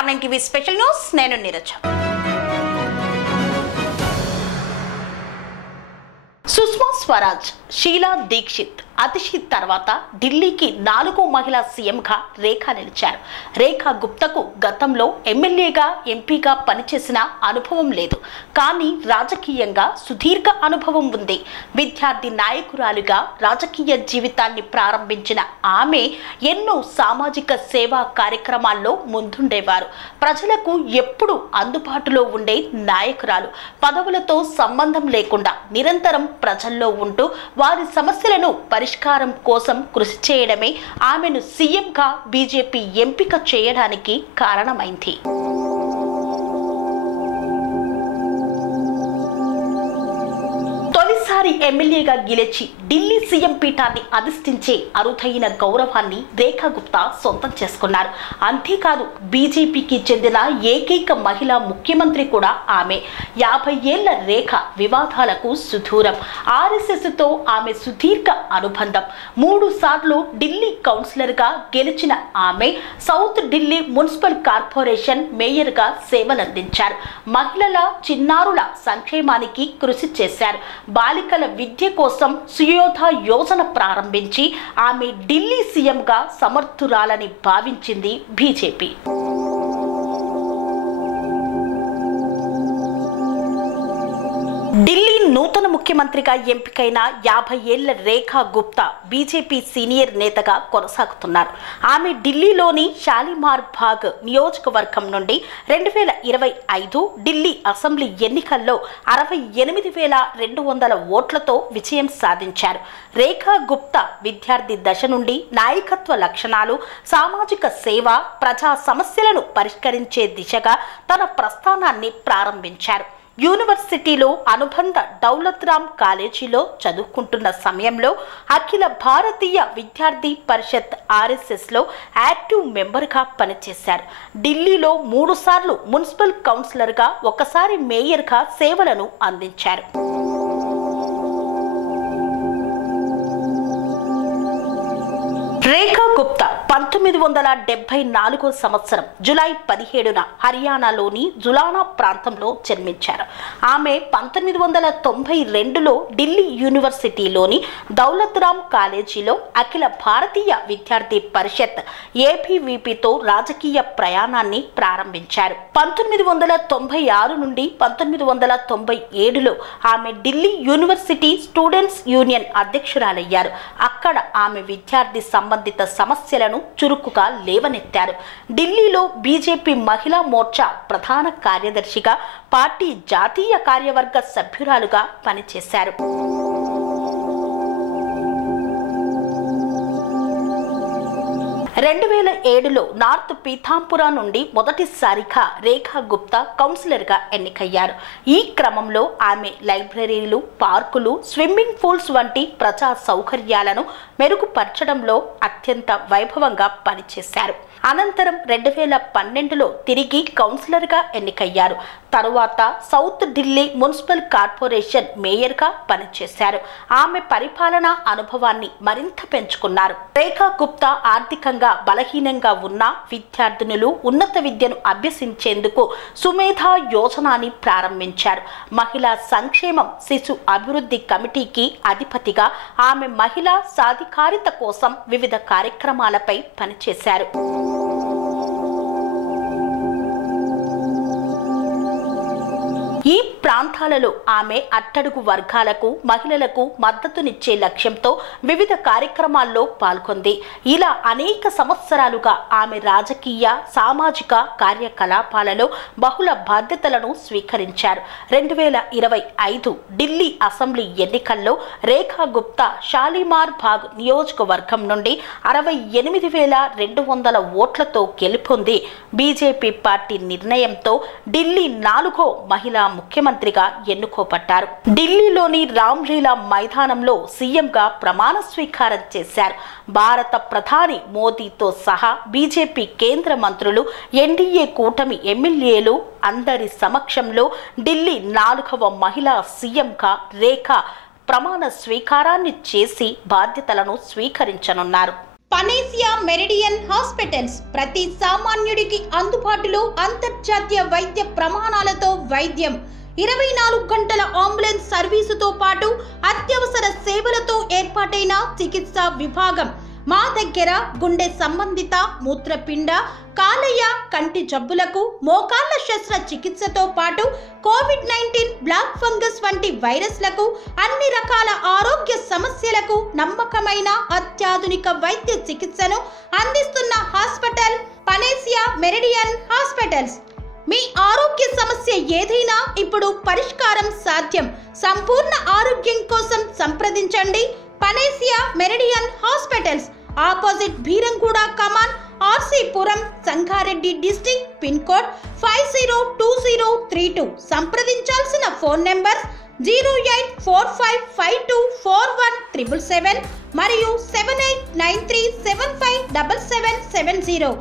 R9 TV special news నేను నీరజ. సుష్మా స్వరాజ్, షీలా దీక్షిత్, అతిషి తర్వాత ఢిల్లీకి 4వ మహిళా సీఎంగా రేఖా నిలిచారు. రేఖా గుప్తకు గతంలో ఎమ్మెల్యేగా, ఎంపీగా పనిచేసిన అనుభవం లేదు. కానీ రాజకీయంగా సుదీర్ఘ అనుభవం ఉంది. విద్యార్థి నాయకురాలుగా రాజకీయ జీవితాన్ని ప్రారంభించిన ఆమె ఎన్నో సామాజిక సేవా కార్యక్రమాల్లో ముందుండేవారు. ప్రజలకు ఎప్పుడూ అందుబాటులో ఉండే నాయకురాలు. పదవులతో సంబంధం లేకుండా నిరంతరం ప్రజల్లో ఉంటూ వారి సమస్యలను పరిష్కారం కోసం కృషి చేయడమే ఆమెను సీఎంగా బీజేపీ ఎంపిక చేయడానికి కారణమైంది. తొలిసారి ఎమ్మెల్యేగా గెలిచి ఢిల్లీ సీఎం పీఠాన్ని అధిష్ఠించే అరుదైన గౌరవాన్ని రేఖా గుప్తా సొంతం చేసుకున్నారు. అంతేకాదు, బీజేపీకి చెందిన ఏకైక మహిళా ముఖ్యమంత్రి కూడా ఆమె. 50 ఏళ్ల రేఖ వివాదాలకు సుదూరం. ఆర్ఎస్ఎస్తో ఆమె సుదీర్ఘ అనుబంధం. 3 సార్లు ఢిల్లీ కౌన్సిలర్గా గెలిచిన ఆమె సౌత్ ఢిల్లీ మున్సిపల్ కార్పొరేషన్ మేయర్గా సేవలందించారు. మహిళల, చిన్నారుల సంక్షేమానికి కృషి చేశారు. బాలికల విద్య కోసం సుయోధ యోజన ప్రారంభించి ఆమె ఢిల్లీ సీఎంగా సమర్థురాలని భావించింది బీజేపీ. ఢిల్లీ నూతన ముఖ్యమంత్రిగా ఎంపికైన 50 ఏళ్ల రేఖా గుప్తా బీజేపీ సీనియర్ నేతగా కొనసాగుతున్నారు. ఆమె ఢిల్లీలోని షాలిమార్ బాగ్ నియోజకవర్గం నుండి 2025 ఢిల్లీ అసెంబ్లీ ఎన్నికల్లో 68,200 ఓట్లతో విజయం సాధించారు. రేఖా గుప్తా విద్యార్థి దశ నుండి నాయకత్వ లక్షణాలు, సామాజిక సేవ, ప్రజా సమస్యలను పరిష్కరించే దిశగా తన ప్రస్థానాన్ని ప్రారంభించారు. యూనివర్సిటీలో అనుబంధ దౌలత్ రామ్ కాలేజీలో చదువుకుంటున్న సమయంలో అఖిల భారతీయ విద్యార్థి పరిషత్ ఆర్ఎస్ఎస్లో యాక్టివ్ మెంబర్గా పనిచేశారు. ఢిల్లీలో 3 సార్లు మున్సిపల్ కౌన్సిలర్గా, 1 సారి మేయర్గా సేవలను అందించారు. రేఖా గుప్తా 1974 సంవత్సరం జూలై 17న హర్యానాలోని జులానా ప్రాంతంలో జన్మించారు. ఆమె 1992లో ఢిల్లీ యూనివర్సిటీలోని దౌలత్ రామ్ కాలేజీలో అఖిల భారతీయ విద్యార్థి పరిషత్ ఏబీవీపీతో రాజకీయ ప్రయాణాన్ని ప్రారంభించారు. 1996 నుండి 1997లో ఆమె ఢిల్లీ యూనివర్సిటీ స్టూడెంట్స్ యూనియన్ అధ్యక్షురాలయ్యారు. అక్కడ ఆమె విద్యార్థి సంబంధిత సమస్యలను చురుకుగా లేవనెత్తారు. ఢిల్లీలో బీజేపీ మహిళా మోర్చా ప్రధాన కార్యదర్శిగా, పార్టీ జాతీయ కార్యవర్గ సభ్యురాలుగా పనిచేశారు. 2007లో నార్త్ పీథాంపురా నుండి మొదటిసారిగా రేఖా గుప్తా కౌన్సిలర్గా ఎన్నికయ్యారు. ఈ క్రమంలో ఆమె లైబ్రరీలు, పార్కులు, స్విమ్మింగ్ పూల్స్ వంటి ప్రజా సౌకర్యాలను మెరుగుపరచడంలో అత్యంత వైభవంగా పనిచేశారు. అనంతరం 2012లో తిరిగి కౌన్సిలర్గా ఎన్నికయ్యారు. తరువాత సౌత్ ఢిల్లీ మున్సిపల్ కార్పొరేషన్ మేయర్గా పనిచేశారు. ఆమె పరిపాలనా అనుభవాన్ని మరింత పెంచుకున్నారు. రేఖా గుప్తా ఆర్థికంగా బలహీనంగా ఉన్న విద్యార్థినులు ఉన్నత విద్యను అభ్యసించేందుకు సుమేధా యోజనాని ప్రారంభించారు. మహిళా సంక్షేమం, శిశు అభివృద్ధి కమిటీకి అధిపతిగా ఆమె మహిళా సాధికారిత కోసం వివిధ కార్యక్రమాలపై పనిచేశారు. ఈ ప్రాంతాలలో ఆమె అట్టడుగు వర్గాలకు, మహిళలకు మద్దతునిచ్చే లక్ష్యంతో వివిధ కార్యక్రమాల్లో పాల్గొంది. ఇలా అనేక సంవత్సరాలుగా ఆమె రాజకీయ, సామాజిక కార్యకలాపాలలో బహుళ బాధ్యతలను స్వీకరించారు. 2025 ఢిల్లీ అసెంబ్లీ ఎన్నికల్లో రేఖా గుప్తా షాలిమార్ బాగ్ నియోజకవర్గం నుండి 68,200 ఓట్లతో గెలుపొంది బీజేపీ పార్టీ నిర్ణయంతో ఢిల్లీ 4వ మహిళా ముఖ్యమంత్రిగా ఎన్నుకోబడ్డారు. ఢిల్లీలోని రామ్లీలా మైదానంలో సీఎంగా ప్రమాణ స్వీకారం చేశారు. భారత ప్రధాని మోదీతో సహా బీజేపీ కేంద్ర మంత్రులు, ఎన్డీఏ కూటమి ఎమ్మెల్యేలు అందరి సమక్షంలో ఢిల్లీ 4వ మహిళా సీఎంగా రేఖా ప్రమాణ స్వీకారాన్ని చేసి బాధ్యతలను స్వీకరించనున్నారు. పనేసియా మెరిడియన్ హాస్పిటల్స్ ప్రతి సామాన్యుడికి అందుబాటులో అంతర్జాతీయ వైద్య ప్రమాణాలతో వైద్యం, 24 గంటల అంబులెన్స్ సర్వీసుతో పాటు అత్యవసర సేవలతో ఏర్పాటైన చికిత్సా విభాగం. మా దగ్గర గుండె సంబంధిత, మూత్రపిండ, కాలేయ, కంటి జబ్బులకు, మోకాళ్ల శస్త్రచికిత్సతో పాటు కోవిడ్-19, బ్లాక్ ఫంగస్ వంటి వైరస్లకు, అన్ని రకాల ఆరోగ్య సమస్యలకు నమ్మకమైన అత్యాధునిక వైద్య చికిత్సను అందిస్తున్న హాస్పిటల్ పనేసియా మెరిడియన్ హాస్పిటల్స్. మీ ఆరోగ్య సమస్య ఏదైనా ఇప్పుడు పరిష్కారం సాధ్యం. సంపూర్ణ ఆరోగ్యం కోసం సంప్రదించండి Panacea Meridian hospitals. Opposite Bheeramguda Kaman, RC Puram, Sangareddy district. Pin code 502032. సంప్రదించాల్సిన ఫోన్ నెంబర్ 0845524177 మరియు 7893757770.